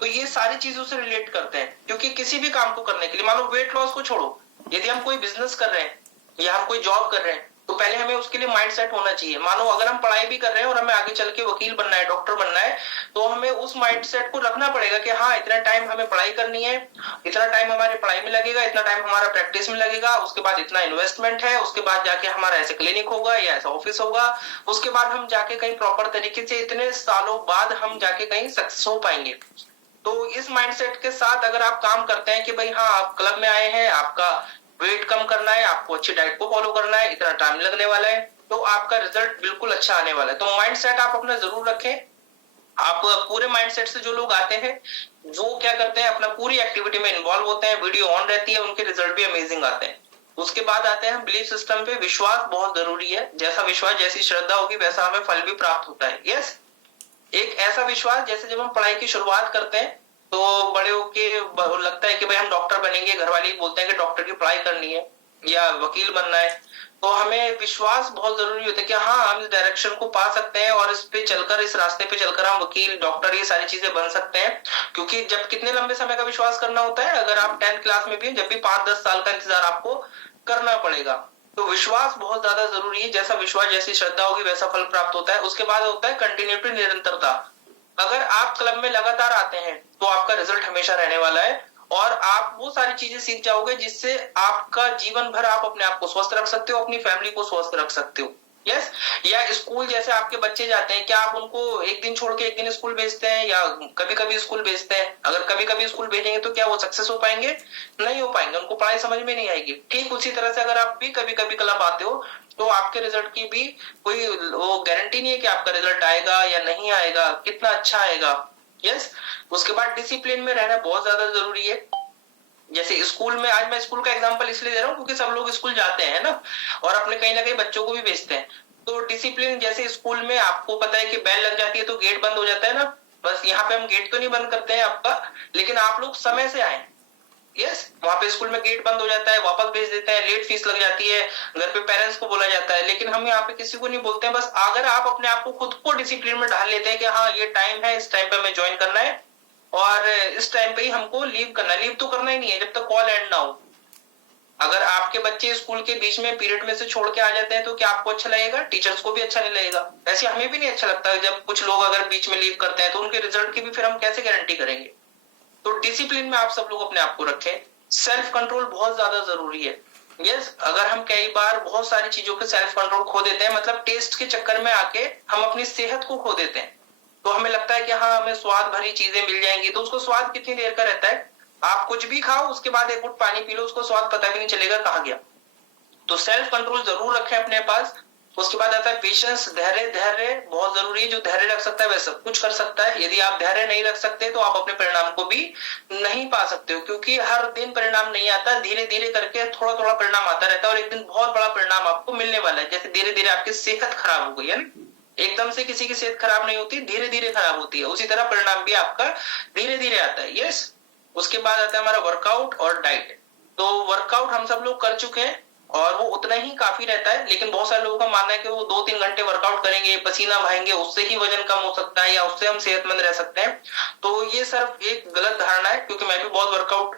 तो ये सारी चीजों से रिलेट करते हैं, क्योंकि किसी भी काम को करने के लिए, मानो वेट लॉस को छोड़ो, यदि हम कोई बिजनेस कर रहे हैं या हम कोई जॉब कर रहे हैं, तो पहले हमें उसके लिए माइंडसेट होना चाहिए। मानो अगर हम पढ़ाई भी कर रहे हैं और हमें आगे चल के वकील बनना है, डॉक्टर बनना है, तो हमें उस माइंडसेट को रखना पड़ेगा कि हाँ, इतना टाइम हमें पढ़ाई करनी है, इतना टाइम हमारे पढ़ाई में लगेगा, इतना टाइम हमारा प्रैक्टिस में लगेगा, उसके बाद इतना इन्वेस्टमेंट है, उसके बाद जाके हमारा ऐसे क्लिनिक होगा या ऐसा ऑफिस होगा, उसके बाद हम जाके कहीं प्रॉपर तरीके से इतने सालों बाद हम जाके कहीं सक्सेस हो पाएंगे। तो इस माइंडसेट के साथ अगर आप काम करते हैं कि भाई हाँ, आप क्लब में आए हैं, आपका वेट कम करना है, आपको अच्छी डाइट को फॉलो करना है, इतना टाइम लगने वाला है, तो आपका रिजल्ट बिल्कुल अच्छा आने वाला है। तो माइंडसेट आप अपना जरूर रखें। आप पूरे माइंडसेट से जो लोग आते हैं, वो क्या करते हैं, अपना पूरी एक्टिविटी में इन्वॉल्व होते हैं, वीडियो ऑन रहती है, उनके रिजल्ट भी अमेजिंग आते हैं। उसके बाद आते हैं बिलीफ सिस्टम पे। विश्वास बहुत जरूरी है। जैसा विश्वास, जैसी श्रद्धा होगी, वैसा हमें फल भी प्राप्त होता है। यस, एक ऐसा विश्वास, जैसे जब हम पढ़ाई की शुरुआत करते हैं तो बड़े होके लगता है कि भाई हम डॉक्टर बनेंगे, घर वाले बोलते हैं कि डॉक्टर की पढ़ाई करनी है या वकील बनना है, तो हमें विश्वास बहुत जरूरी होता है कि हाँ, हम इस डायरेक्शन को पा सकते हैं और इस पे चलकर, इस रास्ते पे चलकर हम वकील, डॉक्टर, ये सारी चीजें बन सकते हैं। क्योंकि जब कितने लंबे समय का विश्वास करना होता है, अगर आप 10th क्लास में भी, जब भी 5-10 साल का इंतजार आपको करना पड़ेगा। तो विश्वास बहुत ज्यादा जरूरी है। जैसा विश्वास, जैसी श्रद्धा होगी, वैसा फल प्राप्त होता है। उसके बाद होता है कंटिन्यूटी, निरंतरता। अगर आप क्लब में लगातार आते हैं तो आपका रिजल्ट हमेशा रहने वाला है, और आप वो सारी चीजें सीख जाओगे जिससे आपका जीवन भर आप अपने आप को स्वस्थ रख सकते हो, अपनी फैमिली को स्वस्थ रख सकते हो। यस, या स्कूल जैसे आपके बच्चे जाते हैं, क्या आप उनको एक दिन छोड़ के एक दिन स्कूल भेजते हैं या कभी कभी स्कूल भेजते हैं? अगर कभी कभी स्कूल भेजेंगे तो क्या वो सक्सेस हो पाएंगे? नहीं हो पाएंगे, उनको पढ़ाई समझ में नहीं आएगी। ठीक उसी तरह से अगर आप भी कभी कभी क्लब आते हो, तो आपके रिजल्ट की भी कोई वो गारंटी नहीं है कि आपका रिजल्ट आएगा या नहीं आएगा, कितना अच्छा आएगा। यस, उसके बाद डिसिप्लिन में रहना बहुत ज्यादा जरूरी है। जैसे स्कूल में, आज मैं स्कूल का एग्जांपल इसलिए दे रहा हूँ क्योंकि सब लोग स्कूल जाते हैं ना, और अपने कहीं ना कहीं बच्चों को भी भेजते हैं। तो डिसिप्लिन, जैसे स्कूल में आपको पता है कि बेल लग जाती है तो गेट बंद हो जाता है ना, बस यहाँ पे हम गेट तो नहीं बंद करते हैं आपका, लेकिन आप लोग समय से आए। यस, वहां पे स्कूल में गेट बंद हो जाता है, वापस भेज देते हैं, लेट फीस लग जाती है, घर पे पेरेंट्स को बोला जाता है, लेकिन हम यहाँ पे किसी को नहीं बोलते हैं। बस अगर आप अपने आप को खुद को डिसिप्लिन में ढाल लेते हैं कि हाँ, ये टाइम है, इस टाइम पे हमें ज्वाइन करना है और इस टाइम पे ही हमको लीव करना है। लीव तो करना ही नहीं है जब तक कॉल एंड ना हो। अगर आपके बच्चे स्कूल के बीच में पीरियड में से छोड़ के आ जाते हैं तो क्या आपको अच्छा लगेगा? टीचर्स को भी अच्छा नहीं लगेगा। ऐसे हमें भी नहीं अच्छा लगता जब कुछ लोग अगर बीच में लीव करते हैं, तो उनके रिजल्ट की भी फिर हम कैसे गारंटी करेंगे? तो डिसिप्लिन में आप सब लोग अपने आप को रखें। सेल्फ कंट्रोल बहुत ज्यादा जरूरी है। यस, अगर हम कई बार बहुत सारी चीजों के सेल्फ कंट्रोल खो देते हैं, मतलब टेस्ट के चक्कर में आके हम अपनी सेहत को खो देते हैं, तो हमें लगता है कि हाँ, हमें स्वाद भरी चीजें मिल जाएंगी, तो उसको स्वाद कितनी देर का रहता है? आप कुछ भी खाओ, उसके बाद एक घुट पानी पी लो, उसको स्वाद पता भी नहीं चलेगा कहाँ गया। तो सेल्फ कंट्रोल जरूर रखें अपने पास। उसके बाद आता है पेशेंस, धैर्य। धैर्य बहुत जरूरी है। जो धैर्य रख सकता है वह सब कुछ कर सकता है। यदि आप धैर्य नहीं रख सकते तो आप अपने परिणाम को भी नहीं पा सकते हो, क्योंकि हर दिन परिणाम नहीं आता, धीरे धीरे करके थोड़ा थोड़ा परिणाम आता रहता है, और एक दिन बहुत बड़ा परिणाम आपको मिलने वाला है। जैसे धीरे धीरे आपकी सेहत खराब हो गई है ना, एकदम से किसी की सेहत खराब नहीं होती, धीरे धीरे खराब होती है, उसी तरह परिणाम भी आपका धीरे धीरे आता है। यस, उसके बाद आता है हमारा वर्कआउट और डाइट। तो वर्कआउट हम सब लोग कर चुके हैं और वो उतना ही काफी रहता है, लेकिन बहुत सारे लोगों का मानना है कि वो 2-3 घंटे वर्कआउट करेंगे, पसीना बहाएंगे, उससे ही वजन कम हो सकता है या उससे हम सेहतमंद रह सकते हैं। तो ये सिर्फ एक गलत धारणा है, क्योंकि मैं भी बहुत वर्कआउट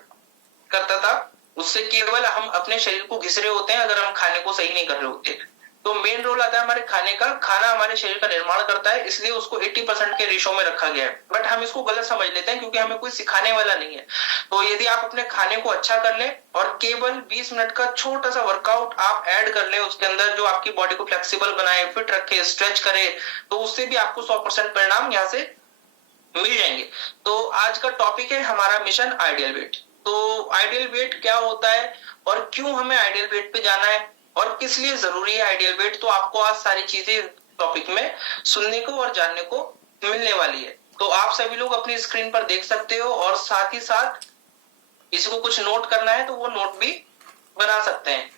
करता था। उससे केवल हम अपने शरीर को घिस रहे होते हैं, अगर हम खाने को सही नहीं कर रहे होते। तो मेन रोल आता है हमारे खाने का। खाना हमारे शरीर का निर्माण करता है, इसलिए उसको 80% के रेशो में रखा गया है। बट हम इसको गलत समझ लेते हैं क्योंकि हमें कोई सिखाने वाला नहीं है। तो यदि आप अपने खाने को अच्छा कर लें और केवल 20 मिनट का छोटा सा वर्कआउट आप ऐड कर लें उसके अंदर, जो आपकी बॉडी को फ्लेक्सिबल बनाए, फिट रखे, स्ट्रेच करे, तो उससे भी आपको 100% परिणाम यहाँ से मिल जाएंगे। तो आज का टॉपिक है हमारा मिशन आइडियल वेट। तो आइडियल वेट क्या होता है और क्यों हमें आइडियल वेट पे जाना है और किस लिए जरूरी है आइडियल वेट, तो आपको आज सारी चीजें टॉपिक में सुनने को और जानने को मिलने वाली है। तो आप सभी लोग अपनी स्क्रीन पर देख सकते हो, और साथ ही साथ किसी को कुछ नोट करना है तो वो नोट भी बना सकते हैं।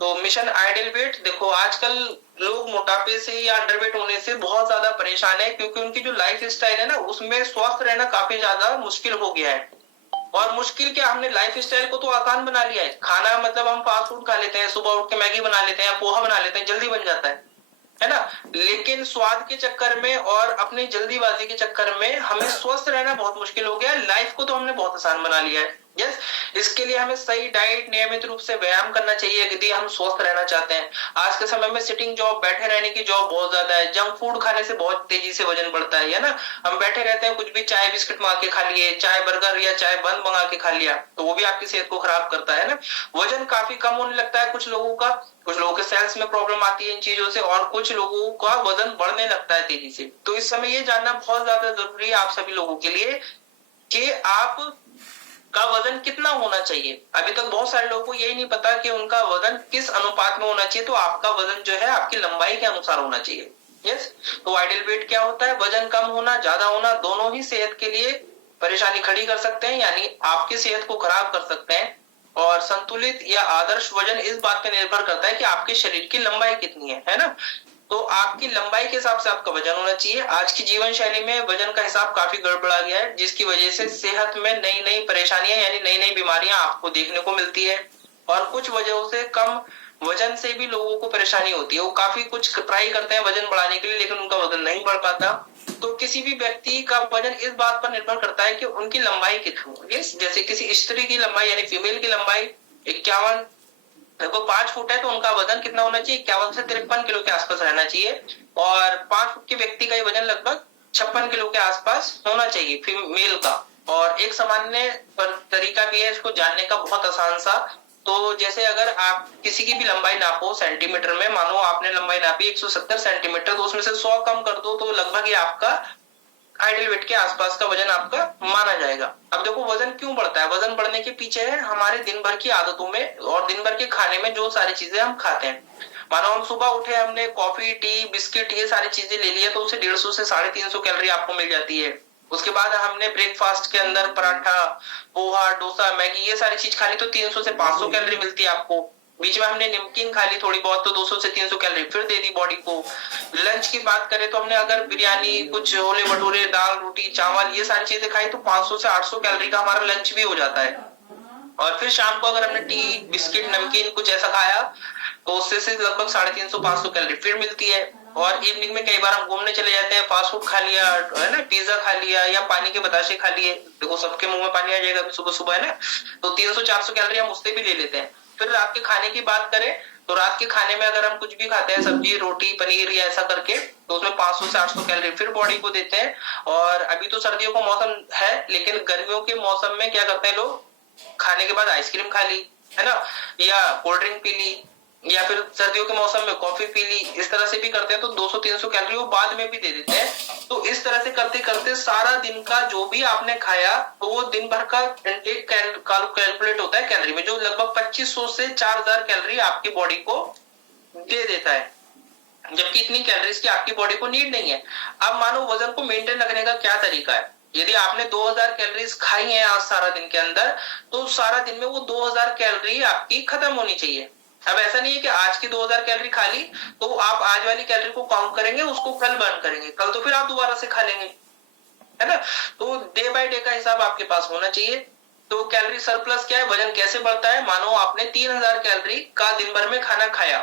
तो मिशन आइडियल वेट, देखो आजकल लोग मोटापे से या अंडरवेट होने से बहुत ज्यादा परेशान है, क्योंकि उनकी जो लाइफ स्टाइल है ना, उसमें स्वस्थ रहना काफी ज्यादा मुश्किल हो गया है। और मुश्किल क्या, हमने लाइफ स्टाइल को तो आसान बना लिया है। खाना मतलब हम फास्ट फूड खा लेते हैं, सुबह उठ के मैगी बना लेते हैं, पोहा बना लेते हैं, जल्दी बन जाता है। है ना। लेकिन स्वाद के चक्कर में और अपनी जल्दीबाजी के चक्कर में हमें स्वस्थ रहना बहुत मुश्किल हो गया है। लाइफ को तो हमने बहुत आसान बना लिया है। यस, इसके लिए हमें सही डाइट, नियमित रूप से व्यायाम करना चाहिए यदि हम स्वस्थ रहना चाहते हैं। आज के समय में सिटिंग जॉब, बैठे रहने की जॉब बहुत ज्यादा है। जंक फूड खाने से बहुत तेजी से वजन बढ़ता है ना। हम बैठे रहते हैं, कुछ भी चाय बिस्किट मंगा के खा लिए, चाय बर्गर या चाय बंद मंगा के खा लिया, तो वो भी आपकी सेहत को खराब करता है ना। वजन काफी कम होने लगता है कुछ लोगों का, कुछ लोगों के सेल्स में प्रॉब्लम आती है इन चीजों से, और कुछ लोगों का वजन बढ़ने लगता है तेजी से। तो इस समय ये जानना बहुत ज्यादा जरूरी है आप सभी लोगों के लिए कि आप का वजन कितना होना चाहिए। अभी तक बहुत सारे लोगों को यही नहीं पता कि उनका वजन किस अनुपात में होना चाहिए। तो आपका वजन जो है आपकी लंबाई के अनुसार होना चाहिए। यस, तो आइडियल वेट क्या होता है? वजन कम होना, ज्यादा होना, दोनों ही सेहत के लिए परेशानी खड़ी कर सकते हैं, यानी आपकी सेहत को खराब कर सकते हैं। और संतुलित या आदर्श वजन इस बात पर निर्भर करता है कि आपके शरीर की लंबाई कितनी है ना। तो आपकी लंबाई के हिसाब से आपका वजन होना चाहिए। आज की जीवन शैली में वजन का हिसाब काफी गड़बड़ा गया है, जिसकी वजह से सेहत में नई नई परेशानियां यानी नई नई बीमारियां आपको देखने को मिलती है। और कुछ वजहों से कम वजन से भी लोगों को परेशानी होती है। वो काफी कुछ ट्राई करते हैं वजन बढ़ाने के लिए, लेकिन उनका वजन नहीं बढ़ पाता। तो किसी भी व्यक्ति का वजन इस बात पर निर्भर करता है कि उनकी लंबाई कितनी है। जैसे किसी स्त्री की लंबाई यानी फीमेल की लंबाई 51, देखो 5 फुट है, तो उनका वजन कितना होना चाहिए? 51 से 53 किलो के आसपास रहना चाहिए। और 5 फुट के व्यक्ति का वजन लगभग 56 किलो के आसपास होना चाहिए फीमेल का। और एक सामान्य तरीका भी है इसको जानने का, बहुत आसान सा। तो जैसे अगर आप किसी की भी लंबाई नापो सेंटीमीटर में, मानो आपने लंबाई नापी 170 सेंटीमीटर, तो उसमें से 100 कम कर दो तो लगभग ये आपका आइडियल वेट के आसपास का वजन आपका माना जाएगा। अब देखो वजन क्यों बढ़ता है? वजन बढ़ने के पीछे है हमारे दिन भर की आदतों में और दिन भर के खाने में जो सारी चीजें हम खाते हैं। मानो हम सुबह उठे, हमने कॉफी, टी, बिस्किट ये सारी चीजें ले लिया, तो उसे 150 से 350 कैलोरी आपको मिल जाती है। उसके बाद हमने ब्रेकफास्ट के अंदर पराठा, पोहा, डोसा, मैगी ये सारी चीज खा ली, तो 300 से 500 कैलोरी मिलती है आपको। बीच में हमने नमकीन खा ली थोड़ी बहुत, तो 200 से 300 कैलोरी फिर दे दी बॉडी को। लंच की बात करें तो हमने अगर बिरयानी, कुछ छोले भटूरे, दाल रोटी चावल ये सारी चीजें खाई, तो 500 से 800 कैलोरी का हमारा लंच भी हो जाता है। और फिर शाम को अगर हमने टी, बिस्किट, नमकीन कुछ ऐसा खाया, तो उससे से लगभग 350 500 कैलोरी फिर मिलती है। और इवनिंग में कई बार हम घूमने चले जाते हैं, फास्ट फूड खा लिया है ना, पिज्जा खा लिया या पानी के बताशे खा लिए, देखो सबके मुंह में पानी आ जाएगा सुबह सुबह, है ना। तो 300 400 कैलोरी हम उससे भी ले लेते हैं। फिर रात के खाने की बात करें तो रात के खाने में अगर हम कुछ भी खाते हैं, सब्जी, रोटी, पनीर या ऐसा करके, तो उसमें 500 से 800 कैलोरी फिर बॉडी को देते हैं। और अभी तो सर्दियों का मौसम है, लेकिन गर्मियों के मौसम में क्या करते हैं लोग? खाने के बाद आइसक्रीम खा ली, है ना, या कोल्ड ड्रिंक पी ली, या फिर सर्दियों के मौसम में कॉफी पी ली, इस तरह से भी करते हैं। तो 200-300 कैलोरी वो बाद में भी दे देते हैं। तो इस तरह से करते करते सारा दिन का जो भी आपने खाया, तो वो दिन भर का इंटेक कैलकुलेट होता है कैलोरी में, जो लगभग 2500 से 4000 कैलोरी आपकी बॉडी को दे देता है, जबकि इतनी कैलोरीज की आपकी बॉडी को नीड नहीं है। अब मानो वजन को मेंटेन रखने का क्या तरीका है? यदि आपने 2000 कैलोरीज खाई है आज सारा दिन के अंदर, तो सारा दिन में वो 2000 कैलोरी आपकी खत्म होनी चाहिए। अब ऐसा नहीं है कि आज की 2000 कैलोरी खा ली तो आप आज वाली कैलोरी को काउंट करेंगे, उसको कल बर्न करेंगे, कल तो फिर आप दोबारा से खा लेंगे, है ना। तो डे बाय डे का हिसाब आपके पास होना चाहिए। तो कैलोरी सरप्लस क्या है? वजन कैसे बढ़ता है? मानो आपने 3000 कैलोरी का दिन भर में खाना खाया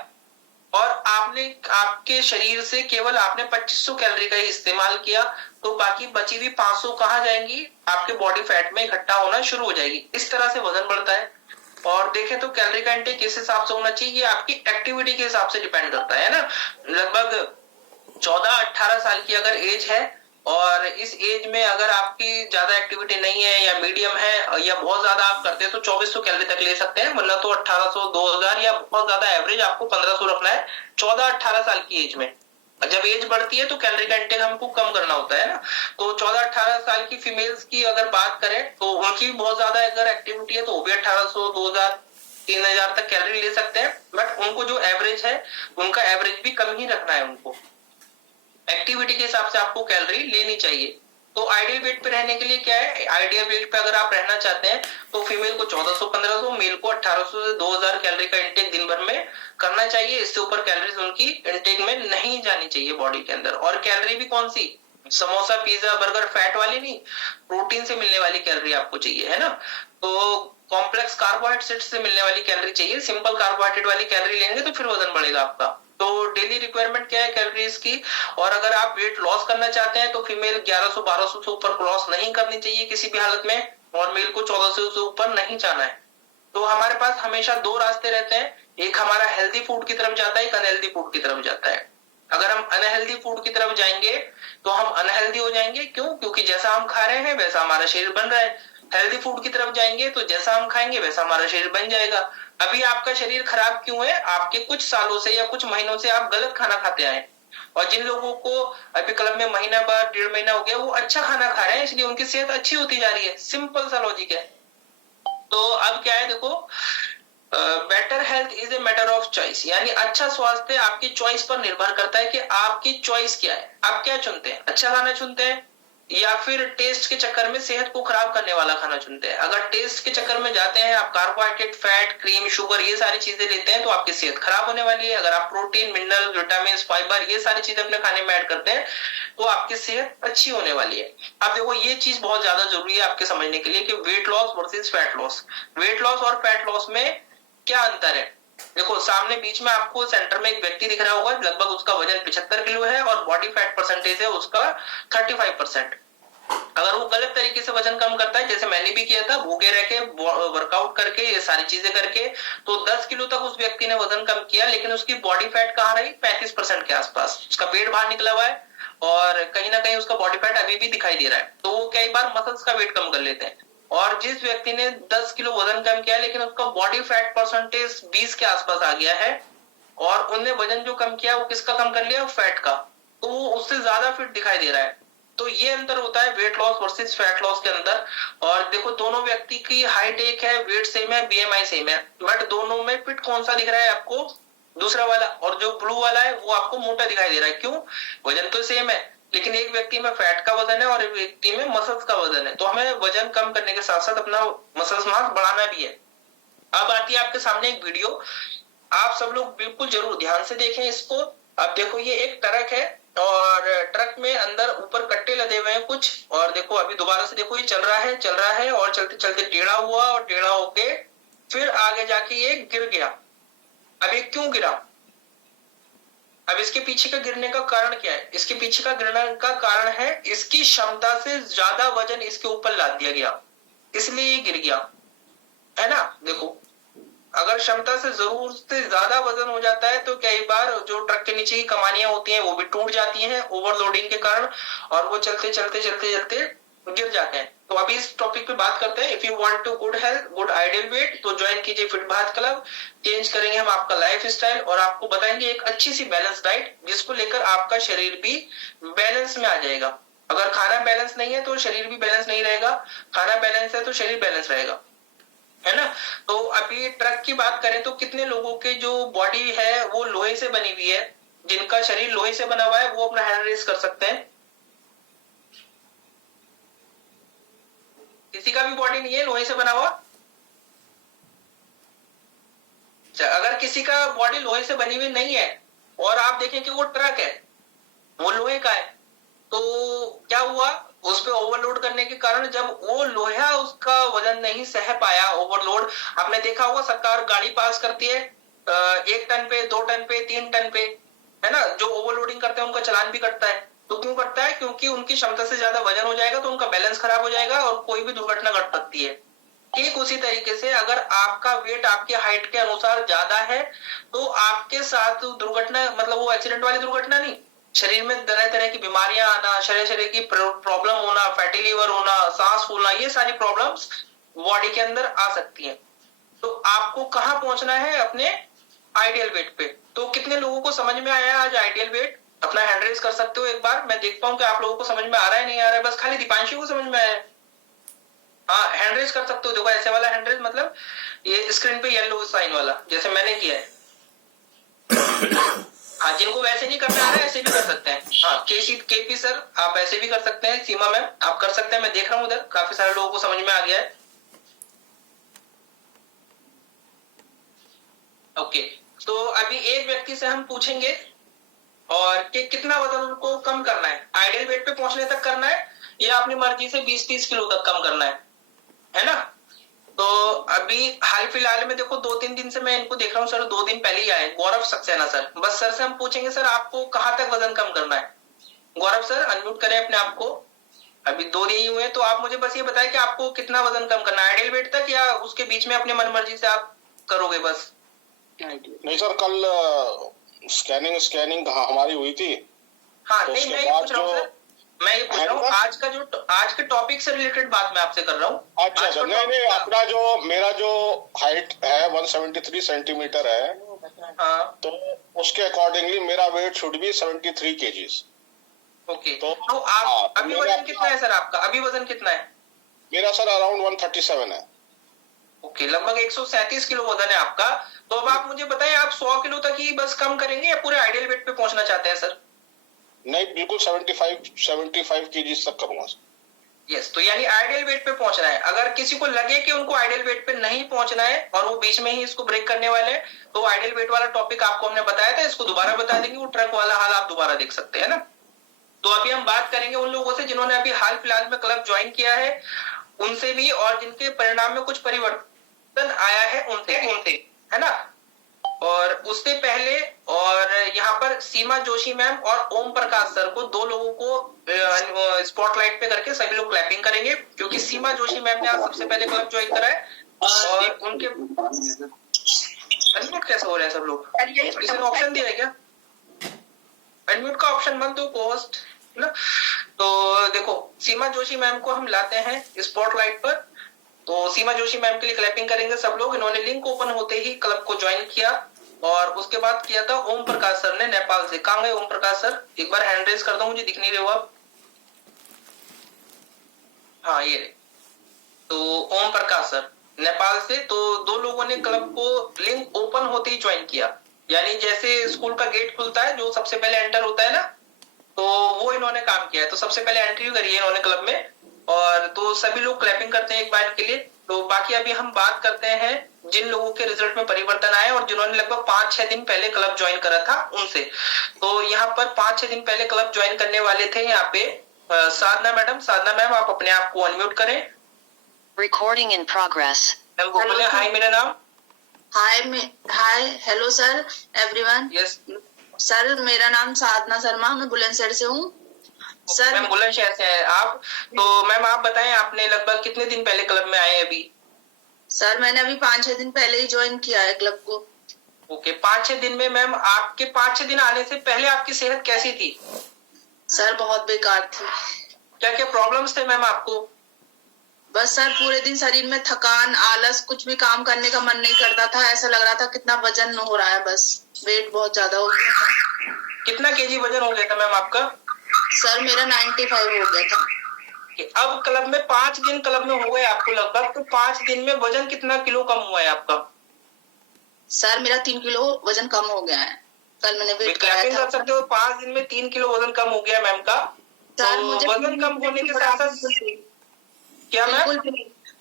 और आपने आपके शरीर से केवल आपने 2500 कैलोरी का ही इस्तेमाल किया, तो बाकी बची हुई 500 कहां जाएंगी? आपके बॉडी फैट में इकट्ठा होना शुरू हो जाएगी। इस तरह से वजन बढ़ता है। और देखें तो कैलोरी का इंटेक किस हिसाब से होना चाहिए? ये आपकी एक्टिविटी के हिसाब से डिपेंड करता है ना। लगभग 14-18 साल की अगर एज है और इस एज में अगर आपकी ज्यादा एक्टिविटी नहीं है या मीडियम है या बहुत ज्यादा आप करते हैं, तो 2400 कैलोरी तक ले सकते हैं, वरना तो 1800, 2000 या बहुत ज्यादा एवरेज आपको 1500 रखना है 14-18 साल की एज में। जब एज बढ़ती है तो कैलोरी का इंटेक हमको कम करना होता है ना। तो 14-18 साल की फीमेल्स की अगर बात करें तो उनकी बहुत ज्यादा अगर एक्टिविटी है तो वो भी 1800, 2000, 3000 तक कैलोरी ले सकते हैं। बट उनको जो एवरेज है उनका एवरेज भी कम ही रखना है। उनको एक्टिविटी के हिसाब से आपको कैलोरी लेनी चाहिए। तो आइडियल वेट पे रहने के लिए क्या है? आइडियल वेट पे अगर आप रहना चाहते हैं तो फीमेल को 1400-1500, मेल को 1800 से 2000 कैलोरी का इंटेक दिन भर में करना चाहिए। इससे ऊपर कैलोरीज उनकी इंटेक में नहीं जानी चाहिए बॉडी के अंदर। और कैलोरी भी कौन सी? समोसा, पिज्जा, बर्गर, फैट वाली नहीं, प्रोटीन से मिलने वाली कैलोरी आपको चाहिए, है ना। तो कॉम्प्लेक्स कार्बोहाइड्रेट से मिलने वाली कैलोरी चाहिए। सिंपल कार्बोहाइड्रेट वाली कैलोरी लेंगे तो फिर वजन बढ़ेगा आपका। तो डेली रिक्वायरमेंट क्या है कैलोरीज की। और अगर आप वेट लॉस करना चाहते हैं तो फीमेल 1100-1200 से ऊपर क्रॉस नहीं करनी चाहिए किसी भी हालत में, और मेल को 1400 से ऊपर नहीं जाना है। तो हमारे पास हमेशा दो रास्ते रहते हैं, एक हमारा हेल्दी फूड की तरफ जाता है, एक अनहेल्दी फूड की तरफ जाता है। अगर हम अनहेल्दी फूड की तरफ जाएंगे तो हम अनहेल्दी हो जाएंगे, क्यों? क्योंकि जैसा हम खा रहे हैं वैसा हमारा शरीर बन रहा है। हेल्दी फूड की तरफ जाएंगे तो जैसा हम खाएंगे वैसा हमारा शरीर बन जाएगा। अभी आपका शरीर खराब क्यों है? आपके कुछ सालों से या कुछ महीनों से आप गलत खाना खाते आए, और जिन लोगों को अभी क्लब में महीना बाद 1.5 महीना हो गया वो अच्छा खाना खा रहे हैं, इसलिए उनकी सेहत अच्छी होती जा रही है। सिंपल सा लॉजिक है। तो अब क्या है, देखो, better health is a matter of choice, यानी अच्छा स्वास्थ्य आपकी चॉइस पर निर्भर करता है कि आपकी चॉइस क्या है। आप क्या चुनते हैं? अच्छा खाना चुनते हैं या फिर टेस्ट के चक्कर में सेहत को खराब करने वाला खाना चुनते हैं? अगर टेस्ट के चक्कर में जाते हैं, आप कार्बोहाइड्रेट, फैट, क्रीम, शुगर ये सारी चीजें लेते हैं तो आपकी सेहत खराब होने वाली है। अगर आप प्रोटीन, मिनरल, विटामिन, फाइबर ये सारी चीजें अपने खाने में ऐड करते हैं तो आपकी सेहत अच्छी होने वाली है। अब देखो, ये चीज बहुत ज्यादा जरूरी है आपके समझने के लिए कि weight loss versus fat loss. Weight loss और फैट लॉस में क्या अंतर है? देखो, सामने बीच में आपको सेंटर में एक व्यक्ति दिख रहा होगा, लगभग उसका वजन 75 किलो है और बॉडी फैट परसेंटेज है उसका 35%। अगर वो गलत तरीके से वजन कम करता है, जैसे मैंने भी किया था, भूखे रह के वर्कआउट करके ये सारी चीजें करके, तो 10 किलो तक उस व्यक्ति ने वजन कम किया, लेकिन उसकी बॉडी फैट कहाँ रही? 35% के आसपास। उसका पेट बाहर निकला हुआ है और कहीं ना कहीं उसका बॉडी फैट अभी भी दिखाई दे रहा है। तो वो कई बार मसल्स का वेट कम कर लेते हैं। और जिस व्यक्ति ने 10 किलो वजन कम किया लेकिन उसका बॉडी फैट परसेंटेज 20 के आसपास आ गया है, और उनने वजन जो कम किया वो किसका कम कर लिया? फैट का। तो वो उससे ज्यादा फिट दिखाई दे रहा है। तो ये अंतर होता है weight loss versus fat loss के अंदर। और देखो, दोनों व्यक्ति की हाइट एक है, वेट सेम है, बीएमआई सेम है, बट दोनों में फिट कौन सा दिख रहा है आपको? दूसरा वाला। और जो ब्लू वाला है वो आपको मोटा दिखाई दे रहा है। क्यों? वजन तो सेम है, लेकिन एक व्यक्ति में फैट का वजन है और एक व्यक्ति में मसल्स का वजन है। तो हमें वजन कम करने के साथ साथ अपना मसल्स मास बढ़ाना भी है। अब आती है आपके सामने एक वीडियो, आप सब लोग बिल्कुल जरूर ध्यान से देखें इसको। अब देखो, ये एक ट्रक है और ट्रक में अंदर ऊपर कट्टे लदे हुए हैं कुछ, और देखो अभी दोबारा से देखो, ये चल रहा है और चलते चलते टेढ़ा हुआ और टेढ़ा होके फिर आगे जाके ये गिर गया। अब ये क्यों गिरा? अब इसके पीछे का गिरने का कारण क्या है? इसके पीछे का गिरने का कारण है इसकी क्षमता से ज्यादा वजन इसके ऊपर लाद दिया गया, इसलिए ये गिर गया, है ना। देखो, अगर क्षमता से जरूरत से ज्यादा वजन हो जाता है तो कई बार जो ट्रक के नीचे की कमानियां होती हैं वो भी टूट जाती हैं ओवरलोडिंग के कारण, और वो चलते चलते चलते चलते गिर जाते हैं। तो अभी इस टॉपिक पे बात करते हैं। If you want to good health, good ideal weight, तो ज्वाइन कीजिए फिट भारत क्लब। चेंज करेंगे हम आपका लाइफ स्टाइल और आपको बताएंगे एक अच्छी सी बैलेंस डाइट, जिसको लेकर आपका शरीर भी बैलेंस में आ जाएगा। अगर खाना बैलेंस नहीं है तो शरीर भी बैलेंस नहीं रहेगा, खाना बैलेंस है तो शरीर बैलेंस रहेगा, है ना। तो अभी ट्रक की बात करें तो कितने लोगों के जो बॉडी है वो लोहे से बनी हुई है, जिनका शरीर लोहे से बना हुआ है वो अपना हैंड रेस कर सकते हैं? किसी का भी बॉडी नहीं है लोहे से बना हुआ? अगर किसी का बॉडी लोहे से बनी हुई नहीं है और आप देखें कि वो ट्रक है, वो लोहे का है, तो क्या हुआ? उस पे ओवरलोड करने के कारण जब वो लोहा उसका वजन नहीं सह पाया, ओवरलोड, आपने देखा होगा सरकार गाड़ी पास करती है 1 टन पे, 2 टन पे, 3 टन पे, है ना। जो ओवरलोडिंग करते हैं उनका चालान भी कटता है। तो क्यों कटता है? क्योंकि उनकी क्षमता से ज्यादा वजन हो जाएगा तो उनका बैलेंस खराब हो जाएगा और कोई भी दुर्घटना घट सकती है। ठीक उसी तरीके से अगर आपका वेट आपके हाइट के अनुसार ज्यादा है तो आपके साथ दुर्घटना, मतलब वो एक्सीडेंट वाली दुर्घटना नहीं, शरीर में तरह तरह की बीमारियां आना, शरीर की प्रॉब्लम होना, फैटी लिवर होना, सांस फूलना, ये सारी प्रॉब्लम्स बॉडी के अंदर आ सकती हैं। तो आपको कहां पहुंचना है? अपने आइडियल वेट पे। तो कितने लोगों को समझ में आया आज आइडियल वेट? अपना हैंड रेस कर सकते हो एक बार, मैं देखता हूं कि आप लोगों को समझ में आ रहा है नहीं आ रहा है। बस खाली दीपांशी को समझ में आया है। हाँ, हैंड रेस कर सकते हो। देखो, ऐसे वाला हैंड रेस, मतलब ये स्क्रीन पे येलो साइन वाला, जैसे मैंने किया है। हाँ, जिनको वैसे नहीं करना आ रहा है ऐसे भी कर सकते हैं। हाँ, केपी सर आप ऐसे भी कर सकते हैं, सीमा मैम आप कर सकते हैं। मैं देख रहा हूँ उधर काफी सारे लोगों को समझ में आ गया है। ओके, तो अभी एक व्यक्ति से हम पूछेंगे और कि कितना वजन उनको कम करना है, आइडियल वेट पे पहुंचने तक करना है या अपनी मर्जी से 20-30 किलो तक कम करना है ना। तो तो अभी हाल फिलहाल में देखो 2-3 दिन से मैं इनको देख रहा हूँ सर, 2 दिन पहले ही आए गौरव सक्सेना सर। बस सर से हम पूछेंगे सर आपको कहाँ तक वजन कम करना है। गौरव सर अनम्यूट करें अपने आप को। अभी 2 दिन ही हुए, तो आप मुझे बस ये बताएं कि आपको कितना वजन कम करना है, आइडियल वेट तक या उसके बीच में अपने मन मर्जी से आप करोगे बस? नहीं सर, कल स्कैनिंग हमारी हुई थी। हाँ तो नहीं, मैं ये पूछ रहा हूँ सर, मैं ये पूछ रहा हूँ आज के टॉपिक से रिलेटेड बात मैं आपसे कर रहा हूँ। अच्छा सर, नहीं अपना मेरा जो हाइट है 173 सेंटीमीटर है। हाँ तो उसके अकॉर्डिंगली मेरा weight should be 73 kgs. Okay, तो आप अभी वजन कितना है सर आपका? अभी वजन कितना है? मेरा सर अराउंड 137 है। ओके, लगभग 137 किलो वजन है आपका। तो अब आप मुझे बताएं, आप 100 किलो तक ही बस कम करेंगे या पूरे आइडियल वेट पे पहुंचना चाहते हैं सर? नहीं, बिल्कुल 75 केजीज तक करूंगा। यस, तो यानी आइडियल वेट पे पहुंचना है। अगर किसी को लगे कि उनको आइडियल वेट पे नहीं पहुंचना है और वो बीच में ही इसको ब्रेक करने वाले हैं, तो आइडियल वेट वाला टॉपिक आपको हमने बताया था, इसको दोबारा बता देंगे। वो ट्रक वाला हाल आप दोबारा देख सकते हैं ना। तो अभी हम बात करेंगे उन लोगों से जिन्होंने अभी हाल फिलहाल में क्लब ज्वाइन किया है, उनसे भी, और जिनके परिणाम में कुछ परिवर्तन आया है उनसे, है ना। और उससे पहले, और यहाँ पर सीमा जोशी मैम और ओम प्रकाश सर को, 2 लोगों को स्पॉटलाइट पे करके सभी लोग क्लैपिंग करेंगे, क्योंकि सीमा जोशी मैम ने आज सबसे पहले क्लब ज्वाइन करा है। और उनके अनम्यूट कैसे हो रहे हैं सब लोग? किसी ने ऑप्शन दिया है क्या? अनम्यूट का ऑप्शन मत दो पोस्ट ना। तो देखो, सीमा जोशी मैम को हम लाते हैं स्पॉटलाइट पर। तो सीमा जोशी मैम के लिए क्लैपिंग करेंगे सब लोग। इन्होंने लिंक ओपन होते ही क्लब को ज्वाइन किया, और उसके बाद किया था ओम प्रकाश सर ने नेपाल से। कहां गए ओम प्रकाश सर? एक बार हैंड रेज कर दो, मुझे दिख नहीं रहे हो आप। हाँ ये रहे। तो ओम प्रकाश सर नेपाल से, तो 2 लोगों ने क्लब को लिंक ओपन होते ही ज्वाइन किया। यानी जैसे स्कूल का गेट खुलता है, जो सबसे पहले एंटर होता है ना, तो वो इन्होंने काम किया है। तो सबसे पहले एंट्री करी है इन्होंने क्लब में, और तो सभी लोग क्लैपिंग करते हैं एक बार के लिए। तो बाकी अभी हम बात करते हैं जिन लोगों के रिजल्ट में परिवर्तन आए और जिन्होंने लगभग 5-6 दिन पहले क्लब ज्वाइन करा था उनसे। तो यहाँ पर 5-6 दिन पहले क्लब ज्वाइन करने वाले थे यहाँ पे साधना मैडम। साधना मैम, आप अपने आप को अनम्यूट करें। Recording in progress. मैम वो बोले हाय मेरा नाम। Hi hello sir everyone. Yes sir, मेरा नाम साधना शर्मा, मैं बुलंदशहर से हूँ सर। मैम बुलंदशहर से हैं आप। तो मैम आप बताएं, आपने लगभग कितने दिन पहले क्लब में आए अभी? सर, मैंने अभी 5-6 दिन पहले ही ज्वाइन किया है क्लब को। ओके, 5-6 दिन में मैम आपके 5-6 दिन आने से पहले आपकी सेहत कैसी थी? सर बहुत बेकार थी। क्या क्या प्रॉब्लम्स थे मैम आपको? बस सर, पूरे दिन शरीर में थकान, आलस, कुछ भी काम करने का मन नहीं करता था। ऐसा लग रहा था कितना वजन हो रहा है, बस वेट बहुत ज्यादा हो गया था। कितना केजी वजन हो गया था मैम आपका? सर मेरा 95 हो गया था। अब क्लब में 5 दिन क्लब में हो गए आपको लगभग, तो 5 दिन में वजन कितना किलो कम हुआ है आपका? सर मेरा 3 किलो वजन कम हो गया है। कल मैंने वेट कराया था। कर सकते हो 5 दिन में 3 किलो वजन कम हो गया मैम का। सर तो मुझे वजन कम होने के साथ साथ क्या मैम?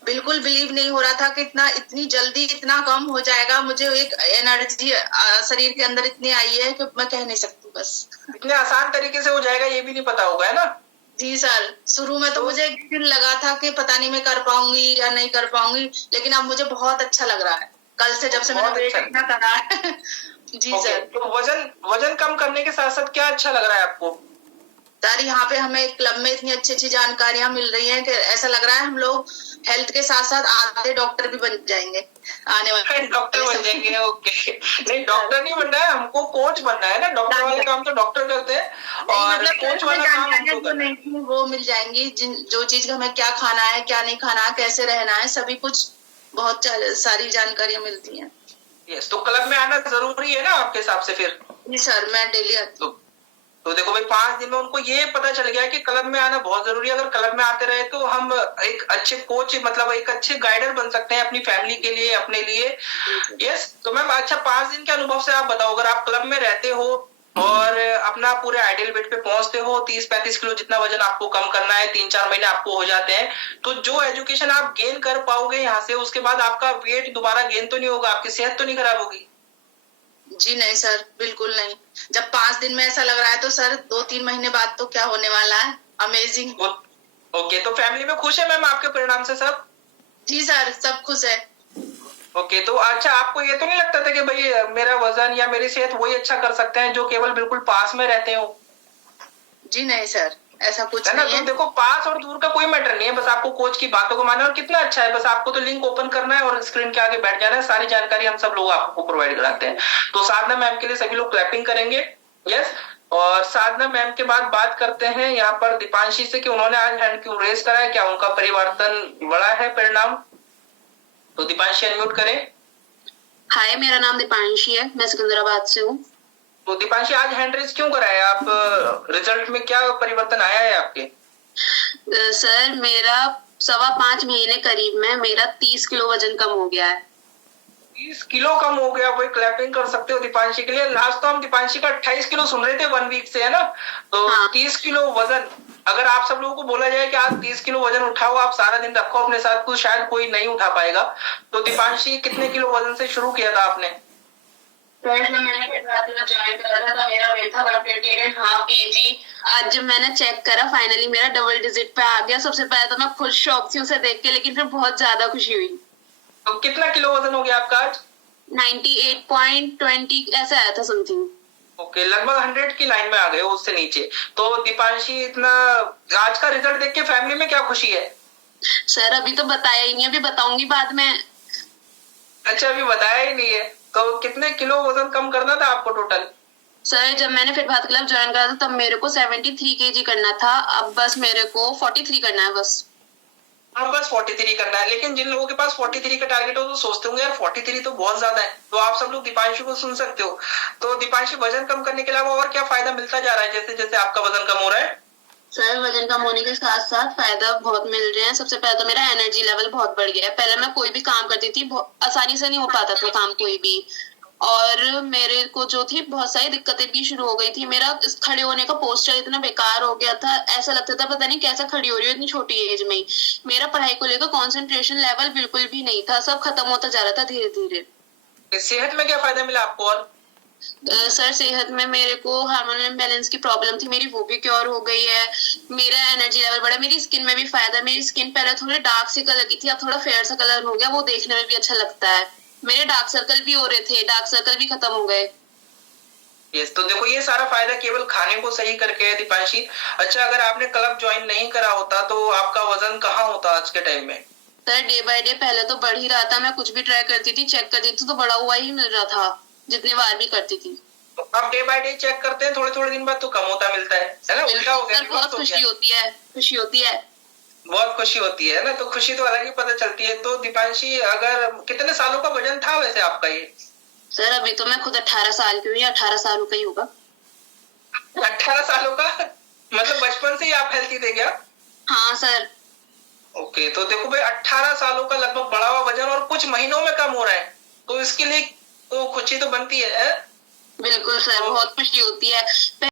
बिल्कुल बिलीव नहीं हो रहा था कि इतनी जल्दी इतना कम हो जाएगा। मुझे एक एनर्जी शरीर के अंदर इतनी आई है कि मैं कह नहीं सकती। बस इतने आसान तरीके से हो जाएगा ये भी नहीं पता होगा, है ना? जी सर, शुरू में तो मुझे एक दिन लगा था कि पता नहीं मैं कर पाऊंगी या नहीं कर पाऊंगी, लेकिन अब मुझे बहुत अच्छा लग रहा है कल से, जब से मैंने वेट इतना करा है। जी सर। तो वजन कम करने के साथ साथ क्या अच्छा लग रहा है आपको? सर यहाँ पे हमें क्लब में इतनी अच्छी अच्छी जानकारियां मिल रही हैं कि ऐसा लग रहा है हम लोग हेल्थ के साथ साथ आधे डॉक्टर भी बन जाएंगे आने वाले। डॉक्टर बन जाएंगे? ओके, नहीं डॉक्टर नहीं बनना है हमको, कोच बनना है ना। डॉक्टर वाले काम तो डॉक्टर करते हैं, और मतलब कोच वाला काम हमको करना है। वो मिल जाएंगी, जो चीज का हमें क्या खाना है, क्या नहीं खाना है, कैसे रहना है, सभी कुछ बहुत सारी जानकारियां मिलती हैं। यस, तो क्लब में आना जरूरी है ना आपके हिसाब से फिर? जी सर, मैं डेली आती हूँ। तो देखो भाई, 5 दिन में उनको ये पता चल गया कि क्लब में आना बहुत जरूरी है। अगर क्लब में आते रहे तो हम एक अच्छे कोच, मतलब एक अच्छे गाइडर बन सकते हैं अपनी फैमिली के लिए, अपने लिए। यस, तो मैम अच्छा 5 दिन के अनुभव से आप बताओ, अगर आप क्लब में रहते हो और अपना पूरे आइडियल वेट पे पहुंचते हो, 30-35 किलो जितना वजन आपको कम करना है, 3-4 महीने आपको हो जाते हैं, तो जो एजुकेशन आप गेन कर पाओगे यहाँ से, उसके बाद आपका वेट दोबारा गेन तो नहीं होगा, आपकी सेहत तो नहीं खराब होगी? जी नहीं सर, बिल्कुल नहीं। जब 5 दिन में ऐसा लग रहा है तो सर 2-3 महीने बाद तो क्या होने वाला है, अमेजिंग। ओके, तो फैमिली में खुश है मैम आपके परिणाम से सब? जी सर, सब खुश है। ओके, तो अच्छा आपको ये तो नहीं लगता था कि भाई मेरा वजन या मेरी सेहत वही अच्छा कर सकते हैं जो केवल बिल्कुल पास में रहते हो? जी नहीं सर, ऐसा कुछ है ना, नहीं तो है। देखो पास और दूर का कोई मैटर नहीं है, बस आपको कोच की बातों को मानना। और कितना अच्छा है, बस आपको तो लिंक ओपन करना है और स्क्रीन के आगे बैठ जाना है। सारी जानकारी हम सब लोग आपको प्रोवाइड कराते हैं। तो साधना मैम के लिए सभी लोग क्लैपिंग करेंगे। यस। और साधना मैम के बाद बात करते हैं यहाँ पर दीपांशी से कि उन्होंने आज हैंड क्यों रेस करा है, क्या उनका परिवर्तन बड़ा है परिणाम? तो दीपांशी अनम्यूट करें। हाय, मेरा नाम दीपांशी है, मैं सिकंदराबाद से हूँ। तो दीपांशी आज हैंड रेस क्यों कराए आप? रिजल्ट में क्या परिवर्तन आया है आपके? सर, मेरा 5.25 महीने करीब में मेरा 30 किलो वजन कम हो गया है। 30 किलो कम हो गया, वही क्लैपिंग कर सकते हो दीपांशी के लिए। लास्ट तो हम दीपांशी का 28 किलो सुन रहे थे 1 वीक से, है ना? तो हाँ। 30 किलो वजन, अगर आप सब लोगों को बोला जाए कि आज 30 किलो वजन उठाओ, आप सारा दिन रखो अपने साथ, तो शायद कोई नहीं उठा पाएगा। तो दीपांशी कितने किलो वजन से शुरू किया था आपने? आज जब मैंने चेक करा, फाइनली मेरा डबल डिजिट पे आ गया। सबसे पहले तो मैं खुद शॉक थी उसे देख के, लेकिन फिर बहुत ज्यादा खुशी हुई। तो कितना किलो वजन हो गया आपका आज? 98.20 ऐसा आया था समथिंग। ओके, लगभग 100 की लाइन में आ गए हो, उससे नीचे। तो दीपांशी इतना, आज का रिजल्ट देख के फैमिली में क्या खुशी है? सर, अभी तो बताया ही नहीं, अभी बताऊंगी बाद में। अच्छा, अभी बताया ही नहीं है। तो कितने किलो वजन कम करना था आपको टोटल? सर, जब मैंने फिट भात क्लब ज्वाइन करा था तब मेरे को 73 kg करना था। अब बस मेरे को 43 करना है बस। हाँ, बस 43 करना है। लेकिन जिन लोगों के पास 43 का टारगेट हो तो सोचते होंगे यार 43 तो बहुत ज्यादा है। तो आप सब लोग दीपांशी को सुन सकते हो। तो दीपांशी, वजन कम करने के अलावा और क्या फायदा मिलता जा रहा है जैसे जैसे आपका वजन कम हो रहा है? सर, वजन कम होने के साथ साथ फायदा बहुत मिल रहे हैं। सबसे पहले तो मेरा एनर्जी लेवल बहुत बढ़ गया है। पहले मैं कोई भी काम करती थी, आसानी से नहीं हो पाता था काम कोई भी। और मेरे को जो थी बहुत सारी दिक्कतें भी शुरू हो गई थी। मेरा खड़े होने का पोस्चर इतना बेकार हो गया था, ऐसा लगता था पता नहीं कैसे खड़ी हो रही हूँ इतनी छोटी एज में ही। मेरा पढ़ाई को लेकर कंसंट्रेशन लेवल बिल्कुल भी नहीं था, सब खत्म होता जा रहा था धीरे धीरे। सेहत में क्या फायदा मिला आपको? और सर, सेहत में मेरे को हार्मोनल इम्बैलेंस की प्रॉब्लम थी, मेरी वो भी क्योर हो गई है। मेरा एनर्जी लेवल बढ़ा, मेरी स्किन में भी फायदा। मेरी स्किन पहले थोड़ी डार्क सी कलर की थी, अब थोड़ा फेयर सा कलर हो गया, वो देखने में भी अच्छा लगता है। मेरे डार्क सर्कल भी हो रहे थे, डार्क सर्कल भी खत्म हो गए। यस, तो देखो ये सारा फायदा केवल खाने को सही करके है दीपांशी। अच्छा, अगर आपने क्लब ज्वाइन नहीं करा होता तो आपका वजन कहाँ होता आज के टाइम में? सर, डे बाय डे पहले तो बढ़ ही रहा था। मैं कुछ भी ट्राई करती थी, चेक करती थी तो बढ़ा हुआ ही मिल रहा था, जितनी बार भी करती थी। तो अब डे बाय डे चेक करते हैं, थोड़े थोड़े दिन बाद तो कम होता मिलता है ना? उल्टा हो गया, सर, बहुत खुशी होती है, खुशी होती है। बहुत खुशी होती है ना? तो खुशी तो अलग ही पता चलती है। तो दीपांशी, अगर कितने सालों का वजन था वैसे आपका ये? सर, अभी तो मैं खुद 18 साल की हुई, 18 सालों का ही होगा। 18 सालों का? मतलब बचपन से ही आप हेल्थी थे क्या? हाँ सर। ओके, तो देखो भाई 18 सालों का लगभग बढ़ा हुआ वजन और कुछ महीनों में कम हो रहा है, तो इसके लिए तो खुशी तो बनती है। बिल्कुल सर, बहुत खुशी होती है।